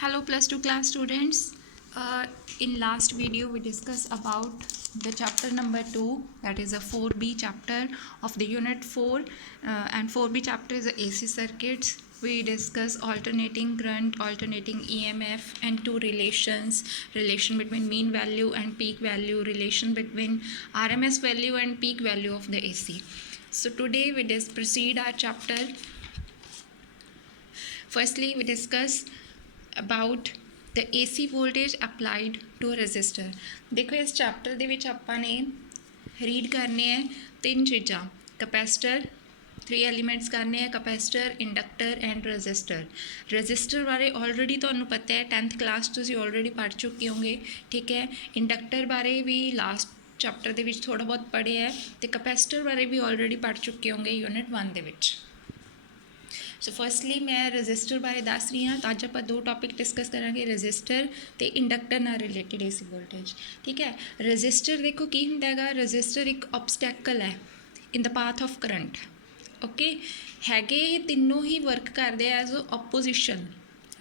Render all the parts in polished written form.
Hello plus 2 class students. In last video we discussed about the chapter number 2, that is a 4B chapter of the unit 4, and 4B chapter is the AC circuits. We discuss alternating current, alternating EMF, and two relations: relation between mean value and peak value, relation between RMS value and peak value of the AC. So today we proceed our chapter. Firstly, we discuss about the AC voltage applied to a resistor. देखो इस chapter ਦੇ ਵਿੱਚ ਆਪਾਂ ਨੇ read करने है तीन चीज़ां: कैपेसिटर, 3 एलीमेंट्स करने हैं, capacitor, inductor and register. Register बारे ऑलरेडी तुहानू पता है, 10th क्लास तुसीं ऑलरेडी पढ़ चुके होंगे, ठीक है। इंडक्टर बारे भी लास्ट चैप्टर ਦੇ ਵਿੱਚ थोड़ा बहुत पढ़े है, तो कैपेसिटर बारे भी ऑलरेडी पढ़ चुके होंगे यूनिट 1 ਦੇ ਵਿੱਚ। सो फर्स्टली मैं रजिस्टर बारे दस रही हाँ। तो अज आप दो टॉपिक डिस्कस करांगे, रजिस्टर तो इंडक्टर नाल रिलेटेड एसी वोल्टेज, ठीक है। रजिस्टर देखो की हुंदा हैगा, रजिस्टर एक ऑब्सटैकल है in the path of current, okay. हैगे ये तीनों ही वर्क करते हैं as opposition,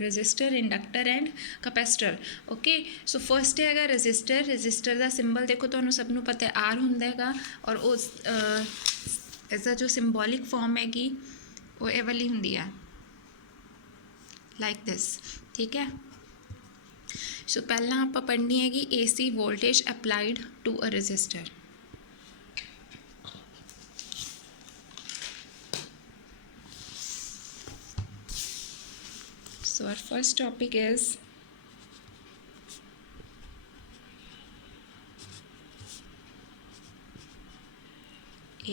resistor, inductor and capacitor, okay. So first हैगा रजिस्टर। रजिस्टर का सिंबल देखो तुहानू सबनू पता है आर हुंदा हैगा, और उस इसका जो सिंबॉलिक फॉर्म हैगी वो ये वाली होंगी है, लाइक दिस, ठीक है। सो पहला आप पढ़नी हैगी AC voltage applied to a resistor. So our first topic is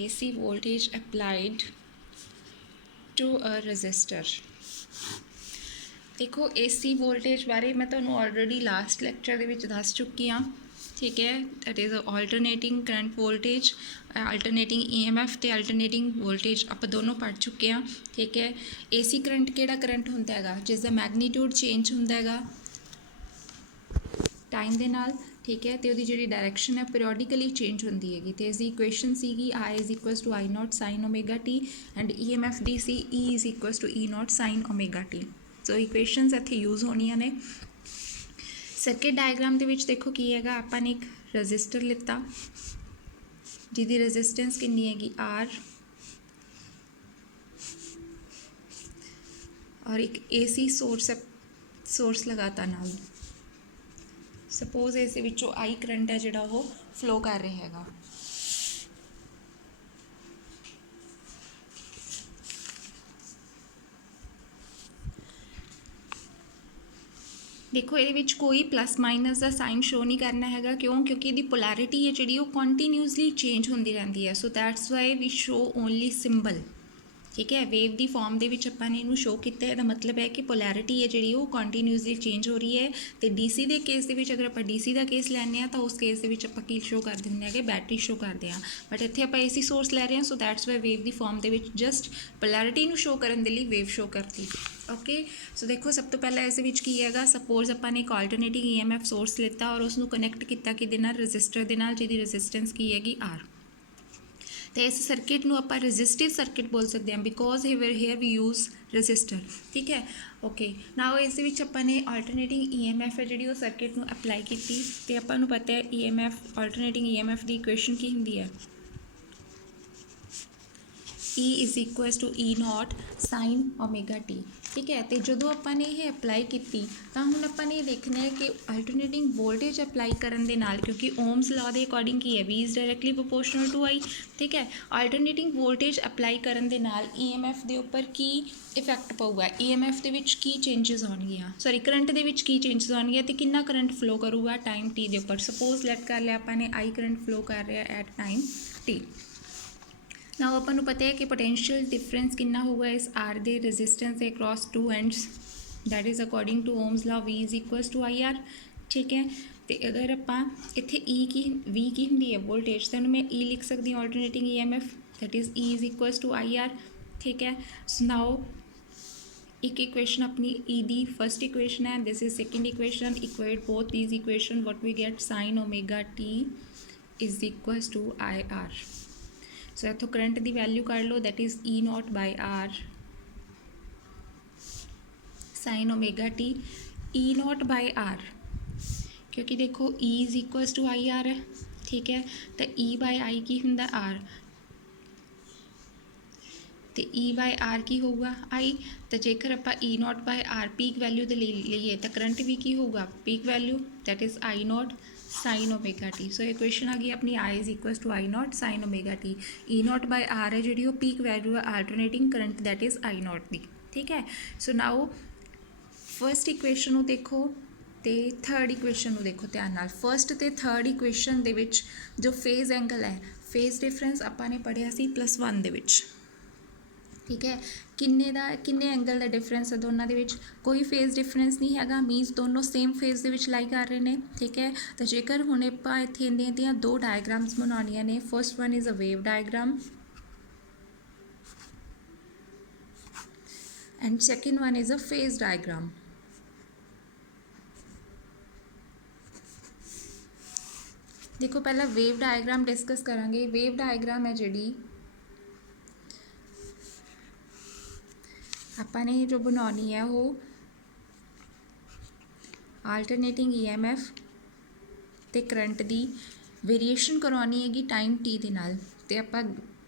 AC voltage applied to a resistor. देखो AC वोल्टेज बारे मैं तुहानू ऑलरेडी लास्ट लैक्चर दे विच दस चुकी हाँ, ठीक है। That is alternating current voltage, alternating EMF ते अल्टरनेटिंग वोल्टेज आप दोनों पढ़ चुके हैं, ठीक है। AC करंट किहड़ा करंट हुंदा हैगा जिसका मैगनीट्यूड चेंज हुंदा हैगा टाइम दे नाल, ठीक है। तो जी डायरैक्शन है पीरियडिकली चेंज होंदी हैगी। तो इसकी इक्वेशन सीगी I is equals to I not sine omega t and EMF दी सी E is equals to E not sine omega t. So equations इत्थे यूज़ होनियां ने। सर्किट डायग्राम दे विच देखो की हैगा, आपां ने एक रजिस्टर लिता जिहदी रेजिस्टेंस कितनी हैगी R, और एक AC सोर्स लगाता नाल। सपोज इस विचों आई करंट है जिहड़ा वो फ्लो कर रहा हैगा। देखो ये कोई प्लस माइनस का साइन शो नहीं करना हैगा, क्यों? क्योंकि ये पोलैरिटी है जी कॉन्टीन्यूसली चेंज होती रहती है। So that's why we show only symbol, ठीक है। वेव की फॉर्म के अपने इनू शो किया, इसका मतलब है कि पोलैरिटी है जी कॉन्टीन्यूसली चेंज हो रही है। तो DC के केस के अगर आप DC का केस लैने तो उस केस के आप की शो कर देंगे कि बैटरी शो करते हैं, बट इतने आप AC सोर्स लै रहे हैं। सो दैट्स वाई वेव की फॉर्म के जस्ट पोलैरिटी शो करने के लिए वेव शो करती, ओके। सो देखो सब तो पहला इस की है, सपोज अपने एक अल्टरनेटिंग EMF सोर्स लेता और उसको कनैक्ट किया कि रजिस्टर के नाल, जिहदी रेजिस्टेंस की हैगी R। तो इस सर्किट में आप रजिस्टिव सर्किट बोल सकते हैं, because here we use resistor, ठीक है, ओके। नाउ इस अपने अल्टरनेटिंग EMF है जी सर्किट में अप्लाई की, तो आपको पता है EMF अल्टरनेटिंग EMF की इक्वेशन की होंगी है E is equals to E not sine omega T, ठीक है। तो जो आपने ये अप्लाई की तो हम अपने देखना है कि अल्टरनेटिंग वोल्टेज अप्लाई करने दे नाल, क्योंकि ओम्स लॉ के अकॉर्डिंग की है V is directly proportional to I, ठीक है। अल्टरनेटिंग वोल्टेज अप्लाई करने दे नाल EMF के उपर की इफैक्ट पऊगा, EMF के विच की चेंजिज आउणगियां, सॉरी करंट के विच की चेंजिज आउणगियां, तो कितना करंट फ्लो करूगा टाइम T के उपर। सपोज लैट कर लिया अपने I करंट फ्लो कर रहा है एट टाइम T। नाउ अपन पता है कि पोटेंशियल डिफरेंस कितना होगा इस R दे रेजिस्टेंस के across two ends, that is according to Ohm's law V is equals to IR, ठीक है। तो अगर आप इत्थे E की V की होंगी है वोल्टेज, तो मैं E लिख सकती हूँ alternating EMF, that is E is equals to IR, ठीक है। सो नाउ एक इक्वेशन अपनी E दी फर्स्ट इक्वेशन है, this is second equation, equate both these equation, what we get sine omega T is equals to IR। So इतों current की value कर लो, that is E not by R sine omega t. E not by R, क्योंकि देखो E is equals to I R है, ठीक है, तो ई बाय आई की हुंदा आर, तो ई बाय आर की होगा आई, तो जेकर आप E not by R peak value दे लीए तो करंट भी की होगा peak value, that is I not sine omega t. So equation आ गई अपनी I is equals to I not sine omega t. E not by R है जी पीक वैल्यू है alternating current, that is I not दी, ठीक है। So now first equation ਨੂੰ देखो तो थर्ड इक्वेशन ਨੂੰ देखो ध्यान नाल। फर्स्ट तो थर्ड इक्वेशन ਦੇ ਵਿੱਚ जो फेज एंगल है, फेज डिफरेंस ਆਪਾਂ ਨੇ पढ़िया सी +1 ਦੇ ਵਿੱਚ, ठीक है। किन्ने एंगल का डिफरेंस है दोनों के, कोई फेज डिफरेंस नहीं हैगा, मीनस दोनों सेम फेज के लाई कर रहे हैं, ठीक है। तो जेकर हुण आपां इत्थे इन्हां दियां दो डायग्राम्स बनाउणियां ने, first one is a wave diagram and second one is a phase diagram. देखो पहला वेव डायग्राम डिस्कस करांगे। वेव डायग्राम है जिहड़ी आपां ने जो बनानी है वो आल्टरनेटिंग EMF ते करंट दी वेरीएशन करवानी हैगी टाइम टी दे नाल। ते आपां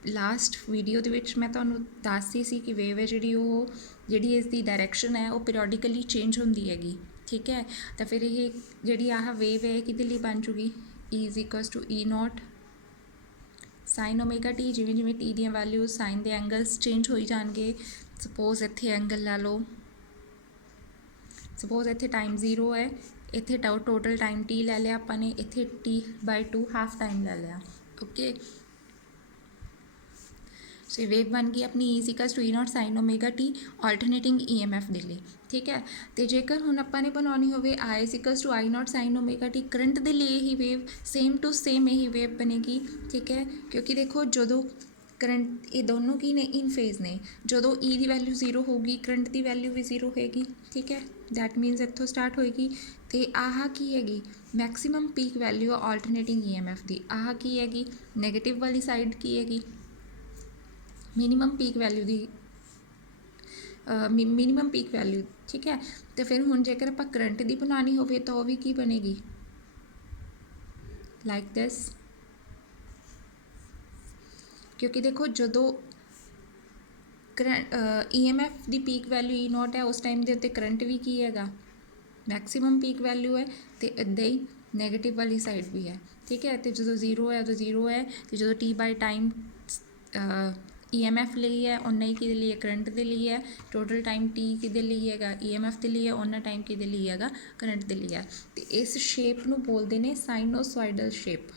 लास्ट वीडियो दे विच मैं तुहानूं दसदी सी कि वेव है जिहड़ी इसदी डायरैक्शन है वो पीरियडिकली चेंज होंदी हैगी, ठीक है। तो फिर ये जिहड़ी आह वेव है किहदे लई बन जूगी, E is equals to E not sine omega t. जिवें जिवें टी दी वैल्यूज साइन दे एंगल्स चेंज होई जाणगे। सपोज इत्थे एंगल ला लो, सपोज इत्थे टाइम 0 है, इत्थे टोटल टाइम टी ले लिया आपां ने, इत्थे t/2 हाफ टाइम ले लिया, ओके। सो वेव बन गई अपनी E equals to E not sine omega T alternating EMF दे लई, ठीक है। तो जेकर हुण आपां ने बनानी होवे I equals to I not sine omega t current दे लिए ही वेव सेम टू सेम यही वेव बनेगी, ठीक है। क्योंकि देखो जदों करंट ये दोनों की ने इन फेज ने, जदों ई की वैल्यू 0 होगी करंट की वैल्यू भी 0 होएगी, ठीक है। दैट मीनस इत्थों स्टार्ट होएगी। तो आह की हैगी maximum peak value alternating EMF की, आह की हैगी नैगेटिव वाली साइड की हैगी मिनिमम पीक वैल्यू दी, मिनिमम पीक वैल्यू, ठीक है। तो फिर हुण जेकर आपां करंट की बनानी होवे तो भी की बनेगी लाइक दिस, क्योंकि देखो जदों करंट EMF की पीक वैल्यू ई नॉट है उस टाइम के उत्ते करंट भी की हैगा मैक्सीमम पीक वैल्यू है, तो इदा ही नैगेटिव वाली साइड भी है, ठीक है। तो जो 0 है उदों 0 है, तो जो t/टाइम EMF ਲਈ है उन्ना ही कि लिए करंट के लिए है, टोटल टाइम t कि लिए है EMF के लिए, उन्ना टाइम कि लिए है करंट के लिए है। तो इस शेप नूं बोलते हैं साइनोसॉइडल शेप।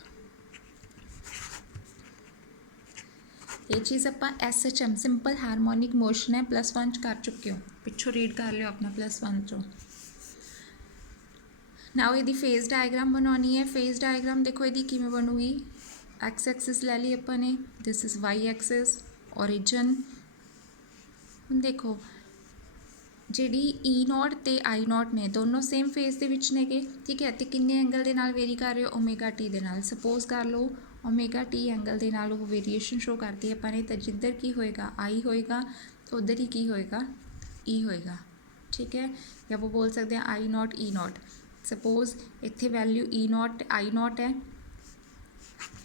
ये चीज़ आप SHM सिंपल हारमोनिक मोशन है +1 कर चुके हो, पिछों रीड कर लियो अपना +1 चो। नाउ ये फेज डायग्राम बनानी है। फेज डायग्राम देखो ये किमें बनूगी, एक्स एक्सिस ले ली अपने, this is why axis origin. हम देखो जिहड़ी ई नॉट ते आई नॉट ने दोनों सेम फेज दे विच ने, ठीक है। तो किन्ने एंगल दे नाल वेरी कर रहे हो, ओमेगा टी दे नाल। सपोज कर लो ओमेगा टी एंगल दे नाल वो वेरीएशन शो करती है अपने, तो जिधर की होएगा आई होएगा उधर ही की होएगा ई होएगा, ठीक है। या वो बोल सकते हैं I not E not. Suppose इत्थे value E not I not है,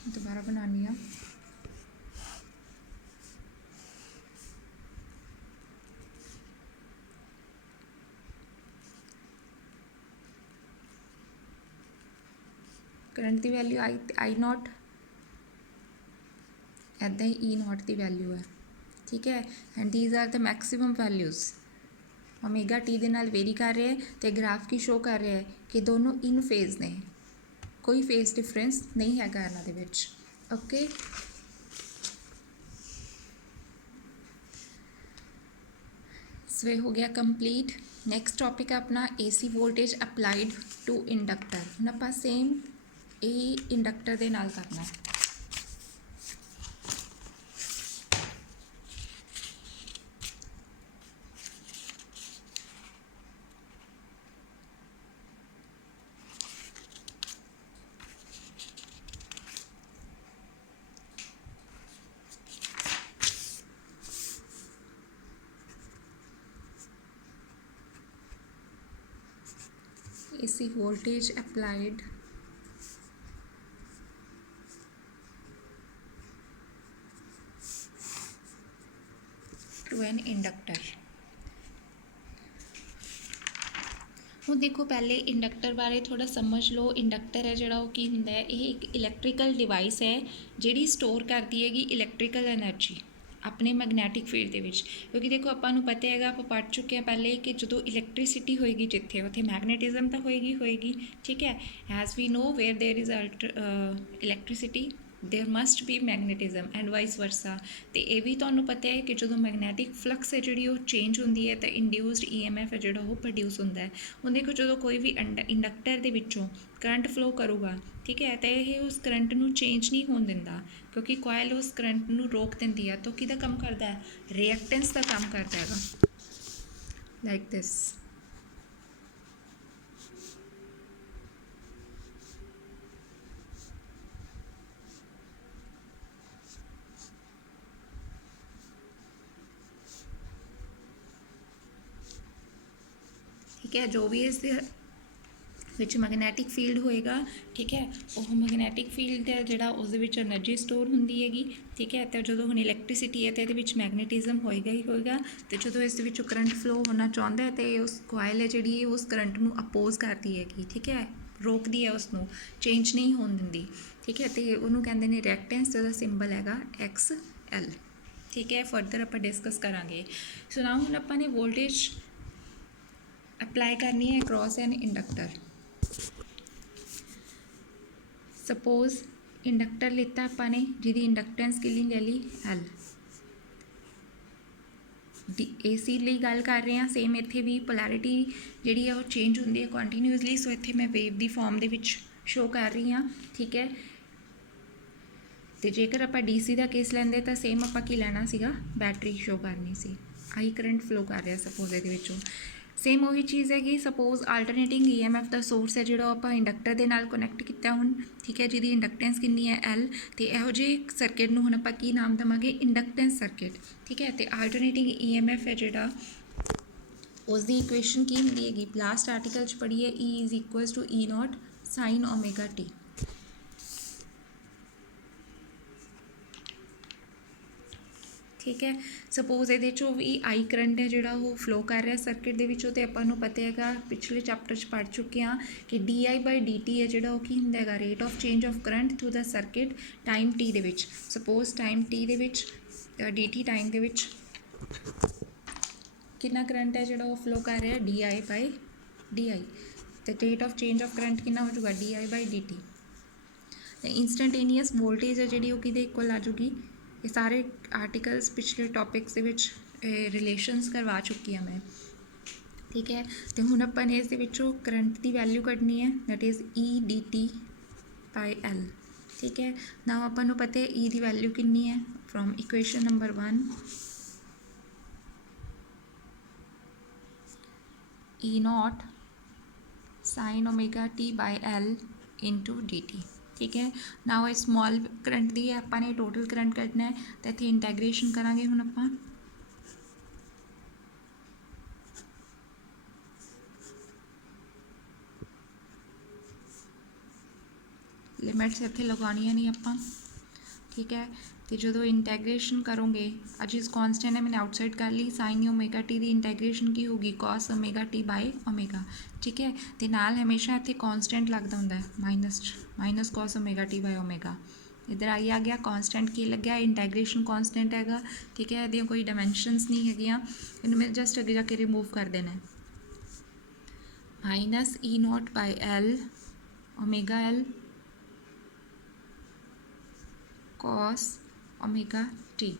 दोबारा बनानी है, करंट की वैल्यू आई नॉट, ऐदा ही ई नॉट की वैल्यू है, ठीक है। And these are the maximum values omega t दे नाल वेरी कर रहे हैं, तो ग्राफ की शो कर रहा है कि दोनों इन फेज ने, कोई फेज डिफरेंस नहीं हैगा इन्हां दे विच, ओके। सो हो गया कंप्लीट। नैक्सट टॉपिक है अपना AC voltage applied to inductor. हुण आपां सेम यही इंडक्टर दे नाल करना है। AC voltage applied to an inductor। ਹੁਣ ਦੇਖੋ ਪਹਿਲੇ ਇੰਡਕਟਰ ਬਾਰੇ ਥੋੜ੍ਹਾ ਸਮਝ ਲਓ। ਇੰਡਕਟਰ ਹੈ ਜਿਹੜਾ ਉਹ ਕੀ ਹੁੰਦਾ ਹੈ, ਇਹ ਇੱਕ ਇਲੈਕਟ੍ਰੀਕਲ ਡਿਵਾਈਸ ਹੈ ਜਿਹੜੀ ਸਟੋਰ ਕਰਦੀ ਹੈਗੀ ਇਲੈਕਟ੍ਰੀਕਲ ਐਨਰਜੀ ਆਪਣੇ ਮੈਗਨੈਟਿਕ ਫੀਲਡ ਦੇ ਵਿੱਚ। ਕਿਉਂਕਿ ਦੇਖੋ ਆਪਾਂ ਨੂੰ ਪਤਾ ਹੈਗਾ, ਆਪਾਂ ਪੜ੍ਹ ਚੁੱਕੇ ਹਾਂ ਪਹਿਲੇ ਕਿ ਜਦੋਂ ਇਲੈਕਟ੍ਰੀਸਿਟੀ ਹੋਏਗੀ ਜਿੱਥੇ ਉੱਥੇ ਮੈਗਨੇਟਿਜ਼ਮ ਤਾਂ ਹੋਏਗੀ ਠੀਕ ਹੈ। As we know where there is electricity there must be magnetism and vice versa. तो ये भी तुहानूं पता है कि जो मैगनैटिक फ्लक्स है जी चेंज होंदी है तो इंड्यूस्ड EMF है जो प्रोड्यूस होंदा है। हुण देखो जो कोई भी इंडक्टर दे विचों करंट फ्लो करूगा ठीक है, तो ये उस करंट नूं चेंज नहीं होण दिंदा क्योंकि कोयल उस करंट नूं रोक दिंदी है। तो किहदा काम करदा है, रिएक्टेंस का काम करदा हैगा, लाइक दिस। ठीक है, जो भी इस विच मैगनैटिक फील्ड होएगा ठीक है, वह मैगनैटिक फील्ड है जिहड़ा उस दे विच एनर्जी स्टोर होंदी हैगी ठीक है। तो जो हुण इलैक्ट्रिसिटी है तो ये मैगनेटिज्म होएगा ही होएगा। तो जो इस विचों करंट फ्लो होना चाहुंदा है तो उस कोयल है जिहड़ी उस करंट नूं अपोज करती हैगी ठीक है, रोकदी है, उसनूं चेंज नहीं होण दिंदी ठीक है। तो उहनूं कहंदे ने रिएक्टेंस, जिहदा सिंबल हैगा XL ठीक है। फर्दर आपां डिस्कस करांगे। सो नाउ हुण आपां ने वोल्टेज अप्लाई करनी है across an inductor. Suppose inductor लेता आपां ने जिहदी इंडक्टेंस कितनी ले ली L। AC ਲਈ ਗੱਲ कर रहे हैं, सेम इत्थे भी पोलैरिटी जिहड़ी है वो चेंज होंदी है कंटीन्यूअसली। सो इत्थे मैं wave the form they which show कर रही हाँ ठीक है। तो जेकर आपां DC का केस लैंदे तो सेम आपां की लैना सीगा, बैटरी शो करनी सी, आई करंट फ्लो कर रहा सपोज ये विचों। सेम वही चीज़ है कि सपोज आल्टरनेटिंग EMF का सोर्स है जो आप इंडक्टर के नाल कनैक्ट किया हुण ठीक है, जिहदी इंडक्टेंस कितनी है L। तो इहो जिहे सर्किट नूं हुण आपां की नाम देवांगे, इंडक्टेंस सर्किट ठीक है। तो आल्टरनेटिंग EMF है जिहड़ा उसकी इक्वेशन की हुंदी हैगी, लास्ट आर्टिकल च पढ़ी है, E is equals to E0 sin omega T ठीक है। सपोज ये भी आई करंट है जोड़ा वो फ्लो कर रहा सर्किट के, तो आपको पता है पिछले चैप्टर पढ़ चुके हैं कि DI/dt है जोड़ा की होंगे rate of change of current through the circuit time T दे विच। सपोज टाइम T दे विच DT टाइम दे विच कितना करंट है जोड़ा वो फ्लो कर रहा DI/DI। तो rate of change of current कितना हो जाएगा DI/dt। इंस्टंटेनियस वोल्टेज है जी कि इक्वल आ जाऊगी। ये सारे आर्टिकल्स पिछले टॉपिक्स के विच रिलेशनस करवा चुकी हाँ मैं ठीक है। तो हुण आपां ने इस दे विचों करंट की वैल्यू कढनी है, दैट इज़ E/dt/L ठीक है। नाउ आपां नूं पता है E की वैल्यू कितनी है, from equation number 1 E0 sin omega T/L into dt ठीक है। नाउ स्मॉल करंट दी है, आपां ने टोटल करंट कढना है तो इत्थे इंटैग्रेशन करांगे। हुण आपां लिमिट्स इत्थे लगानियां नहीं आपां ठीक है। तो जो इंटैग्रेशन करोगे अज इस कॉन्सटेंट है मैंने आउटसाइड कर ली, साइन ओमेगा टी की इंटैग्रेशन की होगी कॉस ओमेगा T/ओमेगा ठीक है। तो नाल हमेशा इत्थे कॉन्सटेंट लगता होंगे माइनस कॉस ओमेगा T/ओमेगा। इधर आई आ गया कॉन्सटेंट की लग गया, इंटैग्रेशन कॉन्सटेंट हैगा ठीक है। यदि कोई डायमेंशनस नहीं है, इन्हें मैं जस्ट अगे जाके रिमूव कर देना है। Minus E0/L omega L cos omega T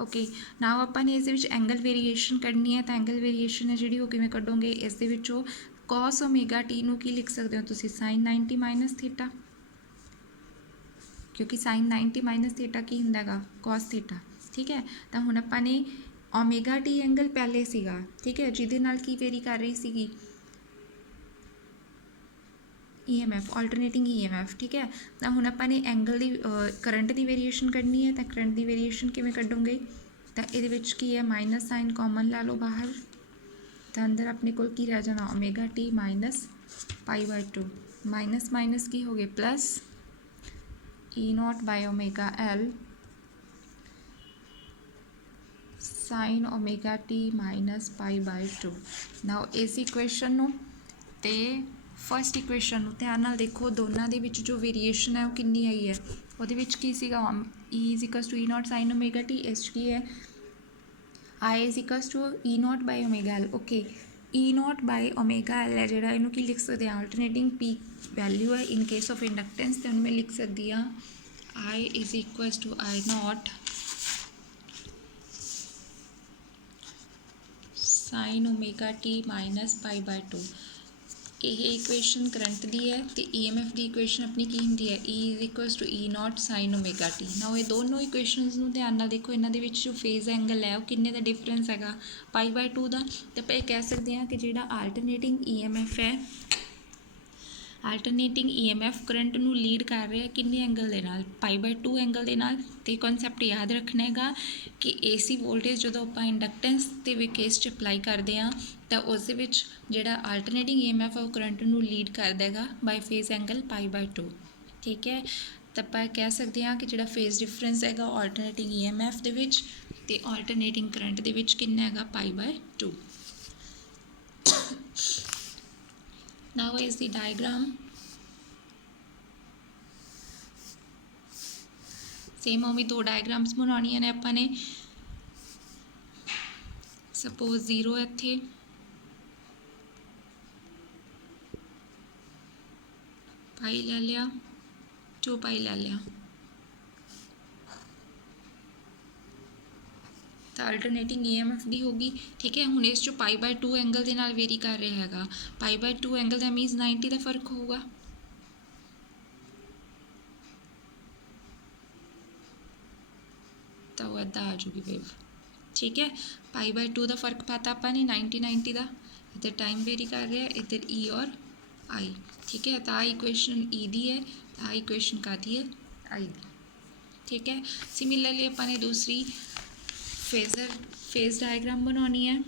okay. Now आपां ने इस एंगल वेरीएशन करनी है, तो एंगल वेरीएशन है जी किवें कढोगे, इस दे विचों कॉस ओमेगा T नूं की लिख सकते हो तुसीं साइन 90 माइनस थीटा, क्योंकि साइन 90 माइनस थीटा की हुंदा हैगा कॉस थीटा ठीक है। तो हुण आपां ने ओमेगा T एंगल पहले सीगा ठीक है, जिहदे नाल की वेरी कर रही सीगी EMF ऑल्टरनेटिंग EMF ठीक है। तो हुण आपां ने एंगल की करंट की वेरीएशन करनी है, तो करंट की वेरीएशन किवें कढोगे, तो ये की है माइनस साइन कॉमन ला लो बाहर ਤਾਂ ਅੰਦਰ ਆਪਣੇ ਕੋਲ ਕੀ ਰਹਿ ਜਾਣਾ omega t minus pi by 2 minus minus ਕੀ ਹੋ ਗਏ plus E not by omega L sine omega t minus pi by 2। Now ਇਸ ਇਕੁਏਸ਼ਨ ਨੂੰ ਤੇ ਫਸਟ ਇਕੁਏਸ਼ਨ ਨੂੰ ਧਿਆਨ ਨਾਲ ਦੇਖੋ, ਦੋਨਾਂ ਦੇ ਵਿੱਚ ਜੋ ਵੇਰੀਏਸ਼ਨ ਹੈ ਉਹ ਕਿੰਨੀ ਆਈ ਹੈ। ਉਹਦੇ ਵਿੱਚ ਕੀ ਸੀਗਾ E is equals to E not sine omega t, ਇਸ 'ਚ ਕੀ ਹੈ I is equals to E naught by omega L। Okay E naught by omega L है जोड़ा इनू की लिख सकते हैं अल्टरनेटिंग पीक वैल्यू है इन केस ऑफ इंडक्टेंस, तो मैं लिख सकती हाँ I is equals to I naught sin omega t minus pi by 2। ਇਹ ਇਕੁਏਸ਼ਨ ਕਰੰਟ ਦੀ ਹੈ ਤੇ EMF ਦੀ ਇਕੁਏਸ਼ਨ ਆਪਣੀ ਕੀ ਹੁੰਦੀ ਹੈ E is equals to E naught sin omega t। ਨਾਓ ਇਹ ਦੋਨੋਂ ਇਕੁਏਸ਼ਨਸ ਨੂੰ ਧਿਆਨ ਨਾਲ ਦੇਖੋ, ਇਹਨਾਂ ਦੇ ਵਿੱਚ ਜੋ ਫੇਜ਼ ਐਂਗਲ ਹੈ ਉਹ ਕਿੰਨੇ ਦਾ ਡਿਫਰੈਂਸ ਹੈਗਾ ਪਾਈ ਬਾਈ 2 ਦਾ। ਤੇ ਆਪਾਂ ਇਹ ਕਹਿ ਸਕਦੇ ਹਾਂ ਕਿ ਜਿਹੜਾ ਆਲਟਰਨੇਟਿੰਗ EMF ਹੈ ਆਲਟਰਨੇਟਿੰਗ EMF ਕਰੰਟ ਨੂੰ ਲੀਡ ਕਰ ਰਿਹਾ ਕਿੰਨੇ ਐਂਗਲ ਦੇ ਨਾਲ ਪਾਈ ਬਾਈ 2 ਐਂਗਲ ਦੇ ਨਾਲ। ਤੇ ਕਨਸੈਪਟ ਯਾਦ ਰੱਖਣਾ ਹੈਗਾ ਕਿ AC ਵੋਲਟੇਜ ਜਦੋਂ ਆਪਾਂ ਇੰਡਕਟੈਂਸ ਦੇ ਵੀ ਕੇਸ 'ਚ ਅਪਲਾਈ ਕਰਦੇ ਹਾਂ ਤਾਂ ਉਸ ਦੇ ਵਿੱਚ ਜਿਹੜਾ ਆਲਟਰਨੇਟਿੰਗ EMF ਹੈ ਉਹ ਕਰੰਟ ਨੂੰ ਲੀਡ ਕਰਦਾ ਹੈਗਾ ਬਾਈ ਫੇਜ਼ ਐਂਗਲ ਪਾਈ ਬਾਈ 2। ਠੀਕ ਹੈ, ਤਾਂ ਆਪਾਂ ਕਹਿ ਸਕਦੇ ਹਾਂ ਕਿ ਜਿਹੜਾ ਫੇਜ਼ ਡਿਫਰੈਂਸ ਹੈਗਾ ਆਲਟਰਨੇਟਿੰਗ EMF ਦੇ ਵਿੱਚ ਤੇ ਆਲਟਰਨੇਟਿੰਗ ਕਰੰਟ ਦੇ ਵਿੱਚ ਕਿੰਨਾ ਹੈਗਾ ਪਾਈ by 2। Now is the diagram same उम्मीद दो डायग्राम्स बनानियां ने आपां ने। सपोज 0 इत्थे पाई ले लिया 2 पाई ले लिया, तो अल्टरनेटिंग EMF दी होगी। ठीक है, हुण इस चो पाई बाय 2 एंगल दे नाल वेरी कर रहा हैगा, पाई बाय 2 एंगल दा मीनस 90 का फर्क होगा। तो वो इदा आ जूगी वेव। ठीक है, पाई बाय 2 का फर्क पाता आपने 90 का, इधर टाइम वेरी कर रहा है, इधर E और I। ठीक है, तो आ इक्वेशन E दी है, आ इक्वेशन का दी है I दी। ठीक है, सिमिलरली अपने दूसरी फेज डायग्राम बनानी है।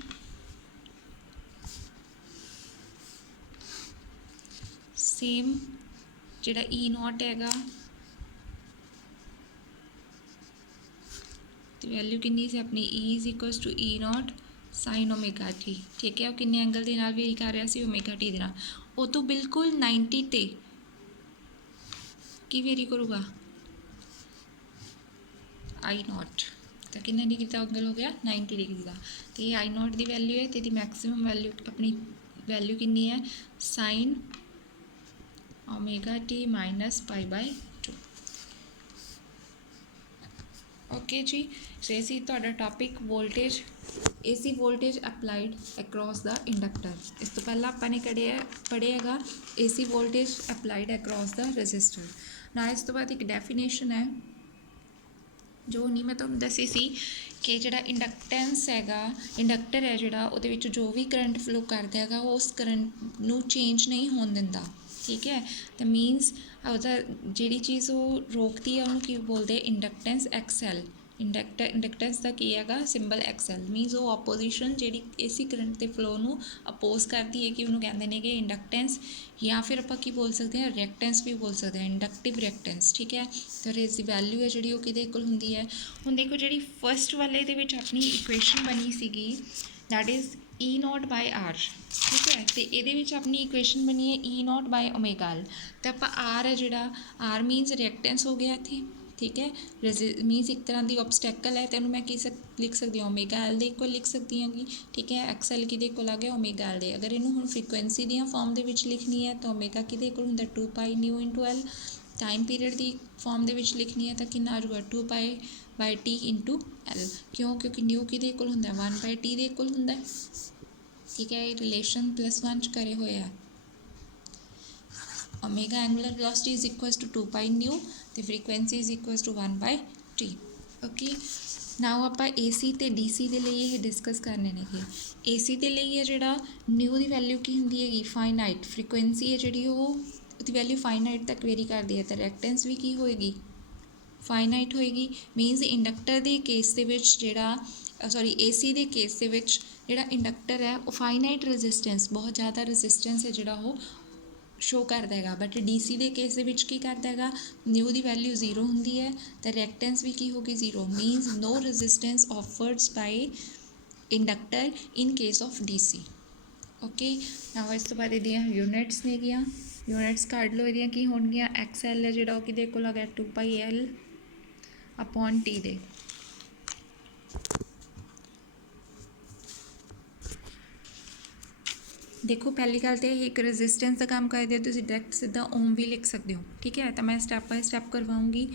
सेम जिहड़ा E नॉट हैगा तो वैल्यू कितनी से अपनी E is equals to E not sine omega T. ठीक है, वो किन्ने एंगल के नाल वेरी कर रहा सी ओमेगा टी दे नाल, वो तो बिल्कुल 90 ते की वेरी करूँगा आई नॉट, तो कितना डिग्री का एंगल हो गया 90 डिग्री का। तो ये आई नॉट की वैल्यू है, तो मैक्सिमम वैल्यू अपनी वैल्यू कितनी है sine omega t minus pi by 2। Okay जी, सो सी तुहाडा topic voltage AC voltage applied across the inductor. इस तो पहला आपने पढ़िएगा AC voltage applied across the resistor. ना इस तो बाद एक डेफिनेशन है जो नहीं मैं तुहानूं दसी सी कि जिहड़ा इंडक्टेंस हैगा इंडक्टर है जिहड़ा उहदे विच जो भी करंट फ्लो करदा हैगा उस करंट नूं चेंज नहीं होण दिंदा। ठीक है, तो मीनस उसदा जिहड़ी चीज़ वो रोकती है उन्होंने की बोलते इंडक्टेंस XL। इंडक्टेंस का की हैगा सिंबल XL, मीनस वो ऑपोजिशन जिहड़ी AC करंट के फ्लो नूं अपोज करती है कि उन्होंने कहते हैं कि इंडक्टेंस, या फिर आप की बोल सकते हैं रिएक्टेंस भी बोल सकते हैं, इंडक्टिव रिएक्टेंस। ठीक है, तो इसकी वैल्यू है जिहड़ी वो किहदे कोल हुंदी है। हुण देखो जिहड़ी फस्ट वाले दे विच अपनी इक्वेशन बनी सीगी that is E not by R। ठीक है, तो ये अपनी इक्वेशन बनी है E not by omega L। तो आप R है जिहड़ा R मीनस रिएक्टेंस हो गया इत्थे। ठीक है, मीनस एक तरह की ऑब्सटैकल है, तो मैं लिख सकती हूँ ओमेगा L दे इक्वल लिख सकती हूँ। ठीक है, XL किहदे इक्वल आ गया ओमेगा L दे। अगर इनू हुण फ्रीकुएंसी दी फॉर्म दे विच लिखनी है तो ओमेगा किहदे इक्वल हुंदा 2 pi new into L। Time period की फॉर्म दे विच लिखनी है तो कितना आ जाऊगा 2 pi by T into L। क्यों, क्योंकि न्यू किहदे इक्वल हुंदा 1 बाय T दे इक्वल हुंदा। ठीक है, ये रिलेशन +1 च करे हुए हैं। Omega angular velocity is equals to 2 pi nu, तो frequency is equals to 1 by T। Okay, now आप AC ते DC के लिए ये डिस्कस करने ने। AC के लिए जिहड़ा न्यू की वैल्यू की हुंदी हैगी फाइनाइट, फ्रीकुएंसी है जिहड़ी वो वैल्यू फाइनाइट तक वेरी करती है, तो रिएक्टेंस भी की होएगी फाइनाइट होएगी। मीनस इंडक्टर के केस दे विच जिहड़ा AC के केस दे विच ਜਿਹੜਾ ਇੰਡਕਟਰ ਹੈ ਉਹ ਫਾਈਨਾਈਟ ਰੈਜ਼ਿਸਟੈਂਸ, ਬਹੁਤ ਜ਼ਿਆਦਾ ਰੈਜ਼ਿਸਟੈਂਸ ਹੈ ਜਿਹੜਾ ਉਹ ਸ਼ੋ ਕਰਦਾ ਹੈਗਾ। ਬਟ ਡੀਸੀ ਦੇ ਕੇਸ ਦੇ ਵਿੱਚ ਕੀ ਕਰਦਾ ਹੈਗਾ, ਨਿਊ ਦੀ ਵੈਲਿਊ 0 ਹੁੰਦੀ ਹੈ ਤਾਂ ਰਿਐਕਟੈਂਸ ਵੀ ਕੀ ਹੋਗੀ 0, means no resistance offered by inductor in case of DC. Okay, now ਇਸ ਤੋਂ ਬਾਅਦ ਇਹਦੀਆਂ ਯੂਨਿਟਸ ਨੇਗੀਆਂ, ਯੂਨਿਟਸ ਕੱਢ ਲਓ ਇਹਦੀਆਂ ਕੀ ਹੋਣਗੀਆਂ। XL ਹੈ ਜਿਹੜਾ ਉਹ ਕਿਹਦੇ ਕੋਲ ਆ ਗਿਆ 2πL ਅਪੋਨ T ਦੇ। ਦੇਖੋ ਪਹਿਲੀ ਗੱਲ ਤਾਂ ਇਹ ਇੱਕ ਰੈਜ਼ਿਸਟੈਂਸ ਦਾ ਕੰਮ ਕਰਦੇ ਹੋ ਤੁਸੀਂ ਡਾਇਰੈਕਟ ਸਿੱਧਾ ਓਮ ਵੀ ਲਿਖ ਸਕਦੇ ਹੋ, ਠੀਕ ਹੈ। ਤਾਂ ਮੈਂ ਸਟੈਪ ਬਾਏ ਸਟੈਪ ਕਰਵਾਉਂਗੀ।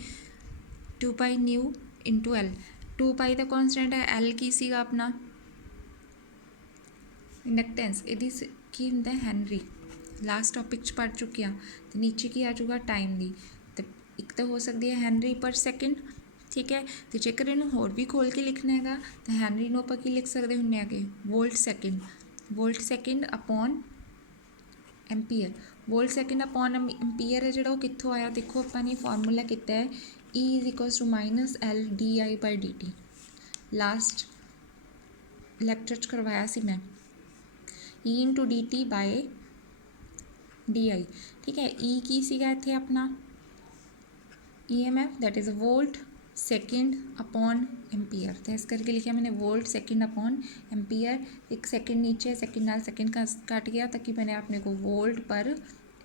2π ਨਿਊ ਇੰਟੂ L, 2π ਦਾ ਕੌਨਸਟੈਂਟ ਹੈ, L ਕੀ ਸੀਗਾ ਆਪਣਾ ਇੰਡਕਟੈਂਸ, ਇਹਦੀ ਕੀ ਹੁੰਦਾ ਹੈਨਰੀ, ਲਾਸਟ ਟੌਪਿਕ 'ਚ ਪੜ੍ਹ ਚੁੱਕੇ ਹਾਂ। ਅਤੇ ਨੀਚੇ ਕੀ ਆ ਜਾਊਗਾ ਟਾਈਮ ਦੀ, ਅਤੇ ਇੱਕ ਤਾਂ ਹੋ ਸਕਦੀ ਹੈ ਹੈਨਰੀ ਪਰ ਸੈਕਿੰਡ, ਠੀਕ ਹੈ। ਅਤੇ ਜੇਕਰ ਇਹਨੂੰ ਹੋਰ ਵੀ ਖੋਲ੍ਹ ਕੇ ਲਿਖਣਾ ਹੈਗਾ ਤਾਂ ਹੈਨਰੀ ਨੂੰ ਆਪਾਂ ਕੀ ਲਿਖ ਸਕਦੇ ਹੁੰਦੇ ਹੈਗੇ volt second, volt second upon ampere. Volt second upon ampere ਹੈ ਜਿਹੜਾ ਉਹ ਕਿੱਥੋਂ ਆਇਆ, ਦੇਖੋ ਆਪਾਂ ਨੇ ਫਾਰਮੂਲਾ ਕੀਤਾ ਹੈ E = -L di/dt, last lecture 'ਚ ਕਰਵਾਇਆ ਸੀ ਮੈਂ, E × dt/di, ਠੀਕ ਹੈ। E ਕੀ ਸੀਗਾ ਇੱਥੇ ਆਪਣਾ EMF, that is volt second upon ampere, ਤਾਂ ਇਸ ਕਰਕੇ ਲਿਖਿਆ ਮੈंने ਵੋਲਟ ਸੈਕਿੰਡ ਅਪੋਨ ਐਂਪੀਅਰ। ਇੱਕ ਸੈਕਿੰਡ ਨੀਚੇ, ਸੈਕਿੰਡ ਨਾਲ ਸੈਕਿੰਡ ਕੱਟ ਗਿਆ ਤਾਂ ਕੀ ਬਣਿਆ ਆਪਣੇ ਕੋਲ ਵੋਲਟ ਪਰ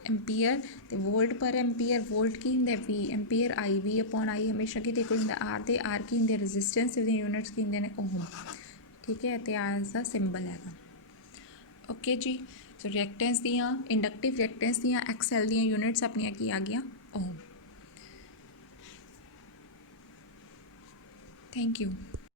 ਐਂਪੀਅਰ। ਅਤੇ ਵੋਲਟ ਪਰ ਐਂਪੀਅਰ, ਵੋਲਟ ਕੀ ਹੁੰਦਾ V, ampere I, V upon I ਹਮੇਸ਼ਾ ਕਿਤੇ ਕੋਲ ਹੁੰਦਾ R, ਅਤੇ R ਕੀ ਹੁੰਦੇ ਰੈਜ਼ਿਸਟੈਂਸ, ਉਹਦੀਆਂ ਯੂਨਿਟਸ ਕੀ ਹੁੰਦੇ ਨੇ ਓਹਮ, ਠੀਕ ਹੈ। ਅਤੇ ਆਰ ਦਾ ਸਿੰਬਲ ਹੈਗਾ। ਓਕੇ ਜੀ, ਸੋ ਰਿਐਕਟੈਂਸ ਦੀਆਂ, ਇੰਡਕਟਿਵ ਰਿਐਕਟੈਂਸ ਦੀਆਂ XL ਦੀਆਂ ਯੂਨਿਟਸ ਆਪਣੀਆਂ ਕੀ ਆ ਗਈਆਂ ਓਹਮ। Thank you.